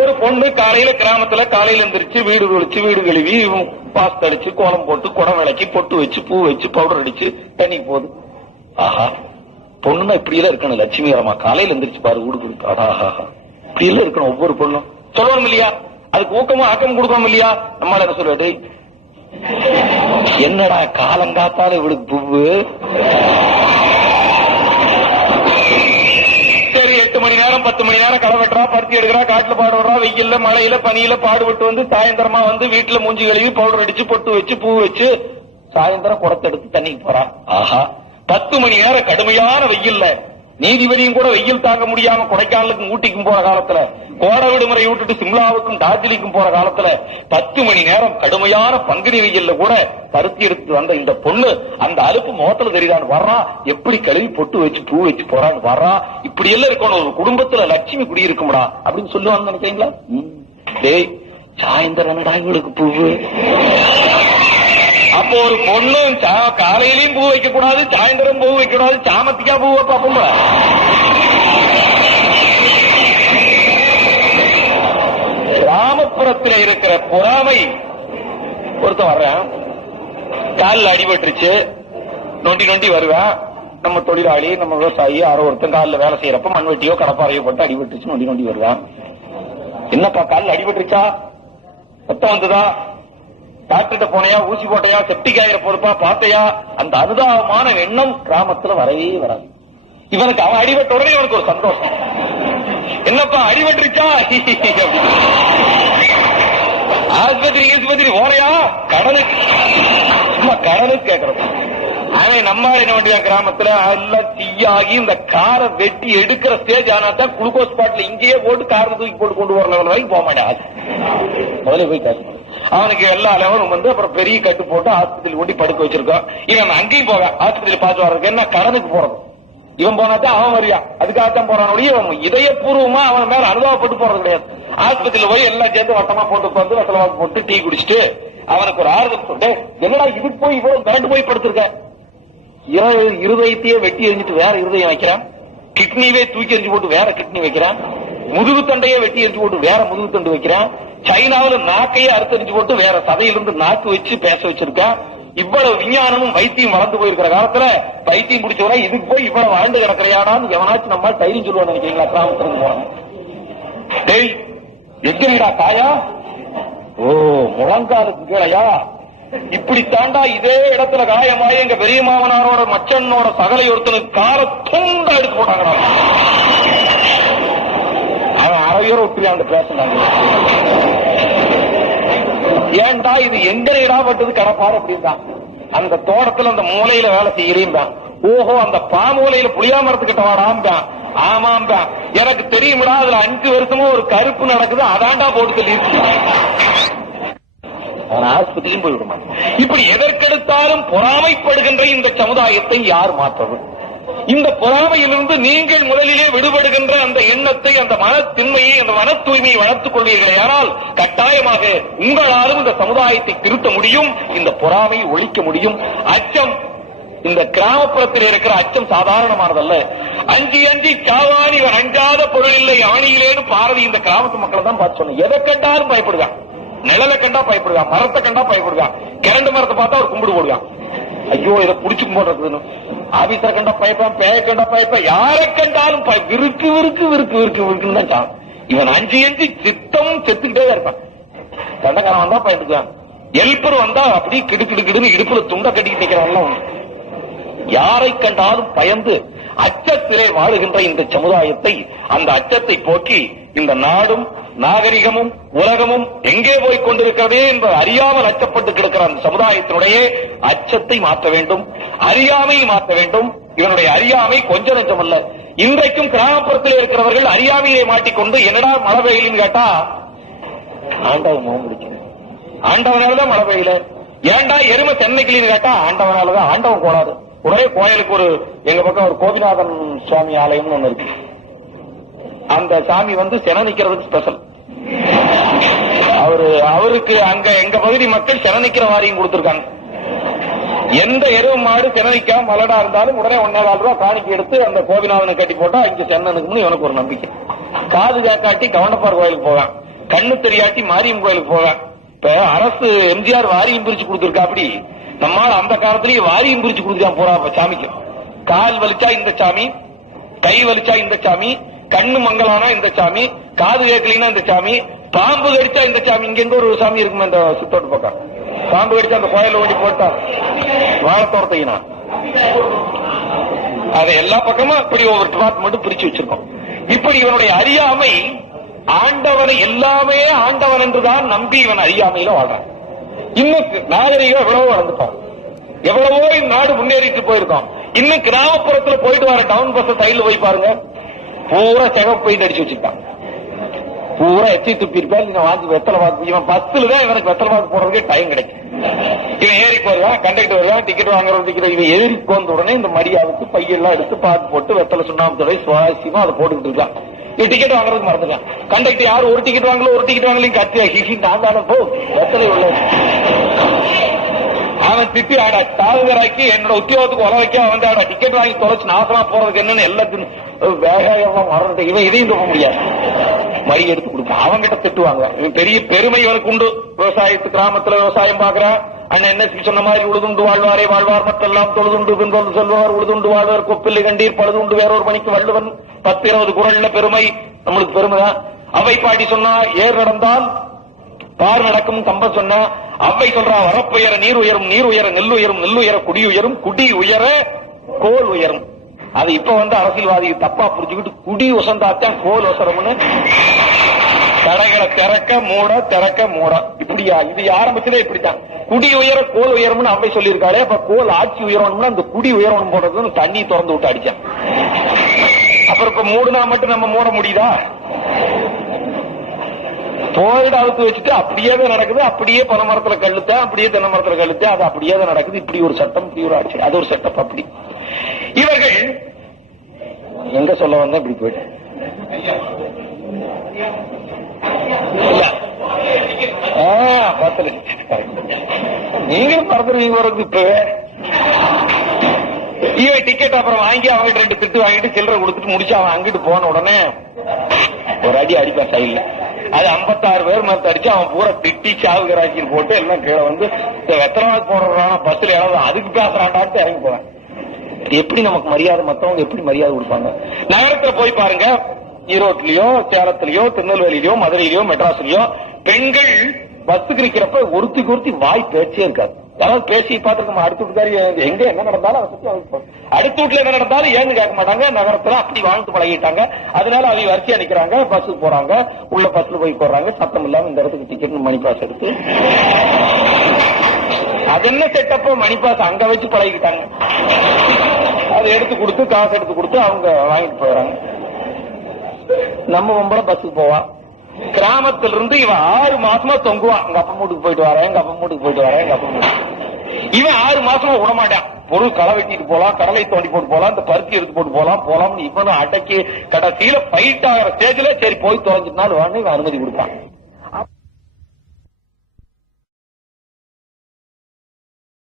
ஒரு பொண்ணு காலையில கிராமத்துல காலையில எந்திரிச்சு வீடு தொளிச்சு வீடு கழுவி பாஸ்ட் அடிச்சு கோலம் போட்டு குடம் விளக்கி பொட்டு வச்சு பூ வச்சு பவுடர் அடிச்சு தண்ணிக்கு போகுது. ஆஹா, பொண்ணுன்னா இப்படி எல்லாம் இருக்கணும். லட்சுமிகரமா காலையில எந்திரிச்சு பாரு வீடு கொடுக்கு. ஆஹா, இப்படி எல்லாம் இருக்கணும். ஒவ்வொரு பொண்ணும் சொல்லணும் இல்லையா? அதுக்கு ஊக்கமா ஆக்கம் கொடுக்கணும் இல்லையா? நம்மளால என்ன சொல்லுவாரு, என்னடா காலங்காத்தால இவளுக்கு பூவு. சரி 8 மணி நேரம் 10 மணி நேரம் களை வெட்டுறா, பருத்தி எடுக்கிறா, காட்டுல பாடுறா, வெயில்ல மழையில பனியில பாடுபட்டு வந்து சாயந்தரமா வந்து வீட்டுல மூஞ்சி கழுவி பவுடர் அடிச்சு பொட்டு வச்சு பூ வச்சு சாயந்தரம் குடத்தை எடுத்து தண்ணிக்கு போறா. ஆஹா, 10 மணி நேரம் கடுமையான வெயில்ல நீதிபதியும் கூட வெயில் தாங்க முடியாம கொடைக்கானலுக்கும் ஊட்டிக்கும் போற காலத்துல, கோடை விடுமுறை விட்டுட்டு சிம்லாவுக்கும் டார்ஜிலிங்கும் போற காலத்துல 10 மணி நேரம் கடுமையான பங்குனி வெயில்ல கூட பருத்தி எடுத்து வந்த இந்த பொண்ணு அந்த அலுப்பு முகத்துல தெரியுதான்னு வர்றா. எப்படி கழுவி பொட்டு வச்சு பூ வச்சு போறான்னு வர்றா. இப்படி எல்லாம் இருக்கணும். ஒரு குடும்பத்துல லட்சுமி குடியிருக்கும்டா அப்படின்னு சொல்லுவாங்க நினைக்கிறீங்களா? டேய், சாயந்தரம் என்னடா இவளுக்கு பூவு. அப்போ ஒரு பொண்ணு காலையிலையும் பூ வைக்க கூடாது, சாயந்தரம் பூ வைக்க கூடாது, சாமத்திக்கா பூ வைப்போம். கிராமப்புறத்தில் இருக்கிற பொறாமை. ஒருத்தன் வர்றேன், காலில் அடிபட்டுருச்சு, நொண்டி நொண்டி வருவேன். நம்ம தொழிலாளி, நம்ம விவசாயி, யாரோ ஒருத்தன் காலில் வேலை செய்யறப்ப மண்வெட்டியோ கடப்பாறையோ போட்டு அடிபட்டுருச்சு, நொண்டி நொண்டி வருவேன். என்னப்பா காலில் அடிபட்டுருச்சா, ரத்தம் வந்ததா, டாக்டர்கிட்ட போனையா, ஊசி போட்டையா, செப்டிக் ஆகிற பொறுப்பா பார்த்தையா? அந்த அனுதாபமான எண்ணம் கிராமத்துல வரவே வராது. இவனுக்கு அவன் அடிபட்ட உடனே இவனுக்கு ஒரு சந்தோஷம். என்னப்பா அடிபட்டுருச்சா, ஆஸ்பத்திரி ஓரையா, கடனுக்கு சும்மா கடனுக்கு கேட்கறோம். அவன் நம்ம என்ன வேண்டிய கிராமத்துல எல்லாம் தீயாகி இந்த காரை வெட்டி எடுக்கிற ஸ்டேஜ் ஆனாதான் குளுக்கோஸ் பாட்டில் இங்கேயே போட்டு காரை தூக்கி போட்டு கொண்டு வர லெவல் வரைக்கும் போக மாட்டேன். முதல்ல போய் காசு அவனுக்கு எல்லா லெவலும் வந்து அப்புறம் பெரிய கட்டு போட்டு ஆஸ்பத்திரி கொண்டு படுக்க வச்சிருக்கோம். இவன் அங்கேயும் போக ஆஸ்பத்திரி பார்த்து வர்றதுக்கு என்ன கடனுக்கு போறது. இவன் போனாதான் அவன் வரியா, அதுக்காகத்தான் போறானுடைய இதயபூர்வமா அவன் மேல அனுபவப்பட்டு போறது கிடையாது. ஆஸ்பத்திரியில போய் எல்லாம் சேர்ந்து வட்டமா போட்டு வந்து வசலவாக்கு போட்டு டீ குடிச்சிட்டு அவனுக்கு ஒரு ஆறுதல் சொல்லிட்டு, என்னடா இதுக்கு போய் இவ்வளவு மிரண்டு போய் படுத்திருக்க. இருதயத்தையே வெட்டி எரிஞ்சிட்டு வேற இருதயம் வைக்கிறான், கிட்னியே தூக்கி எரிஞ்சு போட்டு வேற கிட்னி வைக்கிறான், முதுகு தண்டையே வெட்டி எரிஞ்சு போட்டு வேற முதுகு தண்டு வைக்கிறான், சைனாவில நாக்கையே அறுத்தறிஞ்சு போட்டு வேற சதையிலிருந்து நாக்கு வச்சு பேச வச்சிருக்கான். இவ்வளவு விஞ்ஞானமும் வைத்தியம் வளர்ந்து போயிருக்கிற காலத்துல வைத்தியம் பிடிச்சவரை இதுக்கு போய் இவ்வளவு வாழ்ந்து கிடக்கிறையாடான்னு எவனாச்சும் நம்ம தைரியம் சொல்லுவான்னு நினைக்கிறீங்களா? கிராமத்திற்கு போறாங்க. டேய், எங்கடா காயா? ஓ, முழங்காலுக்கு கீழையா? இப்படி தாண்டா இதே இடத்துல காயமாயி எங்க பெரிய மாமனாரோட மச்சனோட சகலை ஒருத்தனுக்கு கார தூண்டா எடுத்து போட்டாங்க. அவன் அரையோட விட்டு அந்த பேசினாங்க. ஏன்டா இது எங்க இடப்பட்டது கடப்பாரு அப்படின்தான். அந்த தோட்டத்துல அந்த மூலையில வேலை செய்யறீங்க. ஓஹோ, அந்த பாமூலையில புளியா மரத்துக்கிட்ட வாடாம்பான். ஆமாம்பான், எனக்கு தெரியும்டா, அதுல 5 வருஷமா ஒரு கருப்பு நடக்குது, அதாண்டா போட்டு சொல்லி இருக்கு. அவன் ஆஸ்பத்திரியும் போய்விடுமா. இப்படி எதற்கெடுத்தாலும் பொறாமைப்படுகின்ற இந்த சமுதாயத்தை யார் மாற்றுவது? இந்த பொறாமையிலிருந்து நீங்கள் முதலிலே விடுபடுகின்ற அந்த எண்ணத்தை, அந்த மனத்தின்மையை, அந்த மன தூய்மையை வளர்த்துக் கொள்வீர்களே, ஆனால் கட்டாயமாக உங்களாலும் இந்த சமுதாயத்தை திருத்த முடியும், இந்த பொறாமையை ஒழிக்க முடியும். அச்சம், இந்த கிராமப்புறத்தில் இருக்கிற அச்சம் சாதாரணமானதல்ல. அஞ்சி அஞ்சி சாவான் இவன் அஞ்சாத பொருள் இல்லை ஆணியிலேன்னு பாரதி இந்த கிராமத்து மக்களை தான் பார்த்து சொன்ன. எதை கண்டாலும் பயப்படுவான். நிழலை கண்டா பயப்படுவான், மரத்தை கண்டா பயப்படுவான், கிரண்டு மரத்தை பார்த்தா ஒரு கும்பிடு போடுவான். ஐயோ, இதை புடிச்சு போடுறது. ஆபீசரை கண்டா பயப்பான், பேய கண்டா பயப்பான், யாரை கண்டாலும் விருக்கு விருக்கு விருக்கு விருக்கு விருக்குன்னு தான். இவன் அஞ்சி அஞ்சி சித்தமும் செத்துக்கிட்டே இருப்பான். தண்டக்காரன் வந்தா பயந்துக்குவான், எல்பர் வந்தா அப்படி கிடுக்கிடுக்கிடுன்னு இடுப்புல துண்டை கட்டிக்கிட்டு நிக்கிறான். யாரை கண்டாலும் பயந்து அச்சத்திலே வாழுகின்ற இந்த சமுதாயத்தை, அந்த அச்சத்தை போக்கி இந்த நாடும் நாகரிகமும் உலகமும் எங்கே போய் கொண்டிருக்கிறதே என்று அறியாமல் அச்சப்பட்டு கிடக்கிற அந்த சமுதாயத்தினுடைய அச்சத்தை மாற்ற வேண்டும், அறியாமையை மாற்ற வேண்டும். இவனுடைய அறியாமை கொஞ்ச நெஞ்சம் அல்ல. இன்றைக்கும் கிராமப்புறத்தில் இருக்கிறவர்கள் அறியாமையை மாட்டிக்கொண்டு என்னடா மழை பெய்யலன்னு கேட்டா, ஆண்டவன் முகம் முடிக்கிறேன், ஆண்டவனாலதான் மழை பெய்யல. ஏண்டா எருமை சென்னைக்குன்னு கேட்டா, ஆண்டவனாலதான். ஆண்டவன் கோளாறு. உடனே கோயிலுக்கு ஒரு எங்க பக்கம் ஒரு கோபிநாதன் சுவாமி ஆலயம்னு ஒண்ணு இருக்கு. அந்த சாமி வந்து சென நிக்கிறதுக்கு ஸ்பெஷல். அவருக்கு அங்க எங்க பகுதி மக்கள் சென நிக்கிற வாரியம் கொடுத்திருக்காங்க. எந்த எருவு மாடு சென்னைக்கா மலடா இருந்தாலும் உடனே 1.25 ரூபா காணிக்கை எடுத்து அந்த கோபிநாதனை கட்டி போட்டா இங்க சென்னனுக்கு இவனுக்கு ஒரு நம்பிக்கை. காது கேட்காட்டி கவண்டப்பார் கோயிலுக்கு போவேன், கண்ணு தெரியாட்டி மாரியம் கோயிலுக்கு போவேன். இப்ப அரசு எம்ஜிஆர் வாரியம் பிரிச்சு கொடுத்துருக்கா, அப்படி நம்மால் அந்த காலத்திலேயே வாரியம் பிரிச்சு கொடுத்துருக்கான் போறா சாமிக்கு. கால் வலிச்சா இந்த சாமி, கை வலிச்சா இந்த சாமி, கண்ணு மங்களானா இந்த சாமி, காது கேட்கலீங்கன்னா இந்த சாமி, பாம்பு கடிச்சா இந்த சாமி. இங்க எங்க ஒரு சாமி இருக்குமே இந்த சுத்தோட்டு பக்கம், பாம்பு கடிச்சா அந்த கோயில ஓடி போட்டா வாழத்தோரத்தையினா அதை எல்லா பக்கமும் இப்படி ஒவ்வொரு டிபார்ட்மெண்ட் பிரிச்சு வச்சிருக்கோம். இப்படி இவனுடைய அறியாமை ஆண்டவனை எல்லாமே ஆண்டவன் என்றுதான் நம்பி இவன் அறியாமையில வாழ்றான். இன்னும் நாகரிகம் எவ்வளவோ வளர்ந்துட்டான், எவ்வளவோ நாடு முன்னேறிட்டு போயிருக்கோம். இன்னும் கிராமப்புறத்துல போயிட்டு வர டவுன் பஸ் சைடுல போய் பாருங்க, பூரா சிகப்பு பெயிண்ட் அடிச்சு வச்சுக்கிட்டான், பூரா எச்சி துப்பி இருப்பாரு. இவன் வாங்கி வெத்தலை பார்த்து, இவன் பஸ்ல தான் இவனுக்கு வெத்தலை பார்த்து போடுறதுக்கே டைம் கிடைக்கும். இவன் ஏறிக்கு வருவான், கண்டக்டர் வருவான், டிக்கெட் வாங்குற டிக்கெட் இவன் ஏறிக்கு வந்த உடனே இந்த மரியாதைக்கு பையெல்லாம் எடுத்து பார்த்து போட்டு வெத்தலை சுண்ணாம்பு சுவாரஸ்யமா அதை போட்டுக்கிட்டு இருக்கான். இது டிக்கெட் வாங்குறதுக்கு மறந்துட்டான். கண்டக்டர் யாரும் ஒரு டிக்கெட் வாங்கல, ஒரு டிக்கெட் வாங்கலையும் கத்தியா ஹிஹி நான் தானே போ வெத்தலை உள்ள அவன் திப்பி ஆடா தாழ்கராக்கி என்னோட உத்தியோகத்துக்கு உல வைக்க வந்து ஆடா டிக்கெட் வாங்கி தொலைச்சு நாசமா போறதுக்கு என்னன்னு எல்லாத்தையும் வேகமா மறந்து இவன் இதையும் தூக்க முடியாது, மறி எடுத்து கொடுப்பான். அவங்கிட்ட திட்டுவாங்க. இவன் பெரிய பெருமை இவனுக்கு உண்டு. விவசாயத்து கிராமத்துல விவசாயம் பாக்குறான். அண்ணன் என்ன சொன்ன மாதிரி உழுதுண்டு வாழ்வாரே வாழ்வார் மற்றெல்லாம் தொழுதுண்டு பின்பொழுது செல்வார் உழுதுண்டு வாழ்வார் கொப்பில்லை கண்டீர் பழுதுண்டு வேறொரு மணிக்கு வள்ளுவன் 10-20 குறள்ல பெருமை நம்மளுக்கு பெருமைதான். அவை பாடி சொன்னா ஏர் நடந்தால் பார் நடக்கும் கம்ப சொன்னா அவை சொல்றா வரப்புயர நீர் உயரும், நீர் உயர நெல் உயரும், நெல் உயர குடி உயரும், குடி உயர கோல் உயரும். அது இப்ப வந்து அரசியல்வாதி தப்பா புரிஞ்சுக்கிட்டு குடி உசந்தாத்தான் கோல் உசரம்னு கடைகளை திறக்க மூட திறக்க மூட இப்படியா இது ஆரம்பிச்சதே இப்படித்தான். குடி உயர கோல் உயரம்னு அவை சொல்லியிருக்காளே, அப்ப கோல் ஆட்சி உயரணும்னா அந்த குடி உயரணும் போடுறதுன்னு தண்ணி திறந்து விட்டு அடிச்சான். அப்புறம் இப்ப மூடுனா மட்டும் நம்ம மூட முடியுதா? போயிட அவுத்து வச்சுட்டு அப்படியே தான் நடக்குது. அப்படியே பனை மரத்துல கழுத்தா, அப்படியே தென்னை மரத்துல கழுத்தா, அது அப்படியே தான் நடக்குது. இப்படி ஒரு சட்டம், இப்படி ஒரு ஆட்சி, அது ஒரு செட்டப். அப்படி இவர்கள் எங்க சொல்ல வந்தா இப்படி போயிட்டு நீங்களும் பறந்துருவீங்க வரது. இப்பவே இவன் டிக்கெட் அப்புறம் வாங்கி அவங்கிட்ட 2 திட்டு வாங்கிட்டு சில்லறை கொடுத்துட்டு முடிச்சு அவன் அங்கிட்டு போன உடனே ஒரு அடி அடிப்பான் சைட்ல. அது 56 பேர் மரத்தை அடிச்சு அவன் பூரா திட்டி சாவுகராக்கின்னு போட்டு எல்லாம் கீழே வந்து வெத்தனாவது போடுறான் பஸ்ல ஏதாவது அதுக்கு பேசுறான்டான்னு இறங்கி போவேன். எப்படி நமக்கு மரியாதை, மத்தவங்க எப்படி மரியாதை கொடுப்பாங்க? நகரத்துல போய் பாருங்க, ஈரோட்லயோ சேலத்திலயோ திருநெல்வேலியிலயோ மதுரையிலயோ மெட்ராஸ்லயோ பெண்கள் பஸ்ஸுக்கு நிக்கிறப்ப ஒருத்தி வாய் பேச்சே இருக்காது. யாராவது பேசி பார்த்துருக்கோம். அடுத்த வீட்டுக்காரி எங்க என்ன நடந்தாலும் அதை பத்தி அடுத்த வீட்டுல என்ன நடந்தாலும் ஏன்னு கேட்க மாட்டாங்க. நகரத்துல அப்படி வாழ்ந்து பழகிட்டாங்க. அதனால அவங்க வரிசையா நிக்கிறாங்க, பஸ்ஸுக்கு போறாங்க, உள்ள பஸ்ல போய் போடுறாங்க, சத்தம் இல்லாம இந்த இடத்துக்கு டிக்கெட் மணி பாஸ் எடுத்து அது என்ன செட்டப்போ மணி பாஸ் அங்க வச்சு பழகிட்டாங்க. அதை எடுத்து கொடுத்து காசு எடுத்து கொடுத்து அவங்க வாங்கிட்டு போயிடறாங்க. நம்ம பொம்பளை பஸ்ஸுக்கு போவான். கிராமத்திலிருந்து இவன் 6 மாசமா தொங்குவான். எங்க அப்பா வீட்டுக்கு போயிட்டு வரேன், எங்க அப்பா வீட்டுக்கு போயிட்டு வரேன், எங்க அப்பா வீட்டுக்கு. இவன் 6 மாசமா விடமாட்டான். பொருள் களை வெட்டிட்டு போலாம், கடலை தோண்டி போட்டு போலாம், இந்த பருத்தி எடுத்து போட்டு போலாம். இவனும் அடக்கி கடைசியில ஃபைட் ஆகிற ஸ்டேஜ்ல சரி போய் தொலைஞ்சிட்டுனாலும் வாங்க இவன் அனுமதி கொடுப்பான்.